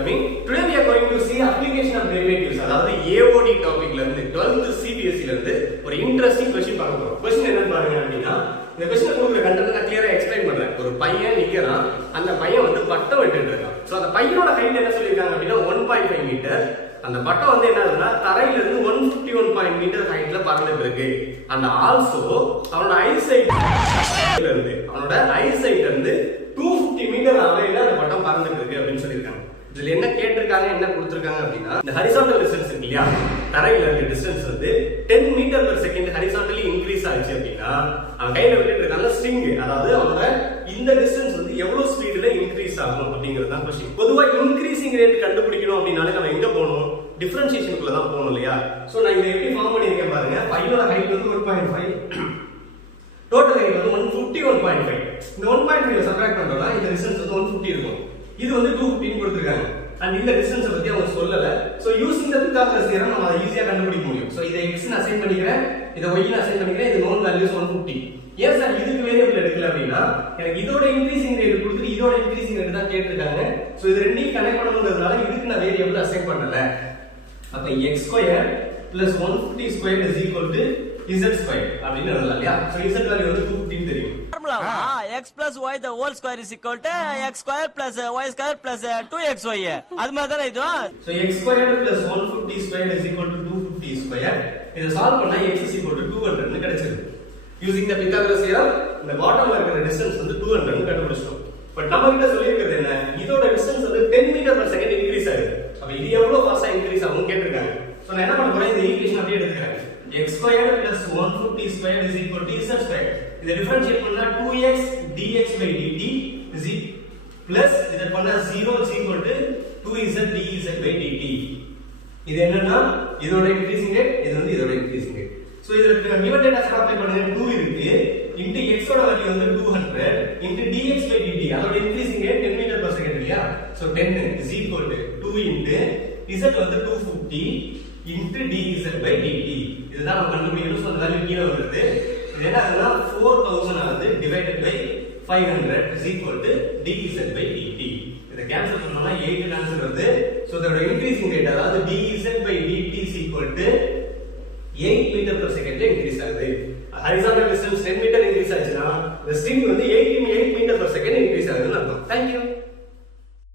Academy. Today we are going to see application of derivatives. அதாவது AOD டாபிக்ல இருந்து 12th CBSE ல இருந்து ஒரு இன்ட்ரஸ்டிங் क्वेश्चन பார்க்க போறோம். क्वेश्चन என்னன்னு பாருங்க அப்படினா இந்த क्वेश्चन கொடுக்கிற கண்டென்ட் நான் கிளியரா எக்ஸ்பிளைன் பண்றேன். ஒரு பையன் நிக்கறான். அந்த பையன் வந்து பட்டம் வெட்டிட்டு இருக்கான். சோ அந்த பையனோட ஹைட் என்ன சொல்லிருக்காங்க அப்படினா 1.5 மீட்டர். அந்த பட்டம் வந்து என்ன ஆகுதுன்னா தரையில இருந்து 151 மீட்டர் ஹைட்ல பறந்துட்டு இருக்கு. and also அவனோட ஐசைட் இருந்து 250 மீட்டர் அவையில அந்த பட்டம் பறந்துட்டு இருக்கு அப்படின்னு சொல்லிருக்காங்க. இதுல என்ன கேட்டிருக்காங்க என்ன கொடுத்திருக்காங்க அப்படின்னா இந்த ஹரிசாண்டல் டிஸ்டன்ஸ் இருக்கு இல்லையா, தரையில இருக்க டிஸ்டன்ஸ் வந்து 10 metre per second horizontally increase ஆச்சு அப்படின்னா அவன் கையில விட்டுட்டு இருக்காங்க ஸ்ட்ரிங், அதாவது அவனோட இந்த டிஸ்டன்ஸ் வந்து எவ்வளவு ஸ்பீட்ல இன்க்ரீஸ் ஆகும் அப்படிங்கிறது தான் क्वेश्चन. பொதுவா இன்க்ரீசிங் ரேட் கண்டுபிடிக்கணும் அப்படினாலே நம்ம எங்க போகணும், டிஃபரன்ஷியேஷனுக்குள்ள தான் போகணும் இல்லையா. சோ நான் இதை எப்படி ஃபார்ம் பண்ணிருக்கேன் பாருங்க. பையோட ஹைட் வந்து 1.5, டோட்டல் ஹைட் வந்து 151.5. இந்த 1.5 சப்ட்ராக்ட் பண்றோம்னா இந்த டிஸ்டன்ஸ் வந்து 150 இருக்கும். இது வந்து 250 கொடுத்திருக்காங்க. and இந்த டிஸ்டன்ஸ் பத்தி அவங்க சொல்லல. So using the Pythagoras theorem நம்ம அதை ஈஸியா கண்டுபிடிக்க முடியும். சோ இதை x ன்னு அசைன் பண்ணிக்கிறேன், இதை y ன்னு அசைன் பண்ணிக்கிறேன். இது நோன் வேல்யூஸ் 150. ஏன் சார் இதுக்கு வேரியபிள் எடுக்கல அப்படின்னா எனக்கு இதோட இன்கிரீசிங் ரேட் கொடுத்துட்டு இதோட இன்கிரீசிங் ரேட் தான் கேட்டிருக்காங்க. சோ இது ரெண்டையும் கனெக்ட் பண்ணணும்ன்றதுனால இதுக்கு நான் வேரியபிள் அசைன் பண்ணல. அப்ப x square plus 150 square is equal to z square அப்படின்னு எழுதலாம் இல்லையா. சோ z வேல்யூ வந்து 250 தெரியும். ஃபார்முலாவா x plus y the whole square is equal to x square plus y square plus 2xy. அது மாதிரி தானே இது. So x squared plus 150 squared is equal to 250 square. இத சால்வ் பண்ணா x is equal to 200 ன்னு கிடைச்சிருது. யூசிங் தி பித்தாகரஸ் தியரம் இந்த பாட்டம்ல இருக்கிற டிஸ்டன்ஸ் வந்து 200 ன்னு கண்டுபிடிச்சோம். பட் நம்ம கிட்ட சொல்லிருக்கிறது என்ன, இதோட டிஸ்டன்ஸ் வந்து 10 மீட்டர் per செகண்ட் இன்கிரீஸ் ஆகுது. அப்ப இது எவ்வளவு ஃபாஸ்டா இன்கிரீஸ் ஆகும் கேட்டிருக்காங்க. சோ நான் என்ன பண்ண போறேன், இந்த ஈக்குவேஷன் அப்படியே எடுத்துக்கிறேன். x squared plus 150 squared is equal to z squared. இத டிஃபரன்ஷியேட் பண்ணா 2x dx by dt is plus இத பண்ணா 0 is equal to 2z dz by dt. இது என்னன்னா இதோட இன்கிரீசிங் ரேட், இது வந்து இதோட இன்கிரீசிங் ரேட். சோ இதுல given data set அப்ளை பண்ணுங்க. 2 இருக்கு into x ஓட வேல்யூ வந்து 200 into dx by dt. அதோட increasing rate 10 metre per second இல்லையா. So 10 is equal to 2 into z வந்து 250 into dz by dt. இதுதான் நம்ம கண்டுபிடிக்கணும். சோ அந்த வேல்யூ கீழ வருது. இது என்ன ஆகுதுன்னா 4000 ஆகுது divided by 500 is equal to dz by dt. இத கேன்சல் பண்ணோம்னா 8 ஆன்சர் வருது. சோ இதோட இன்கிரீசிங் ரேட் அதாவது dz by dt is equal to 8 meter per second increase ஆகுது. ஹரிசாண்டல்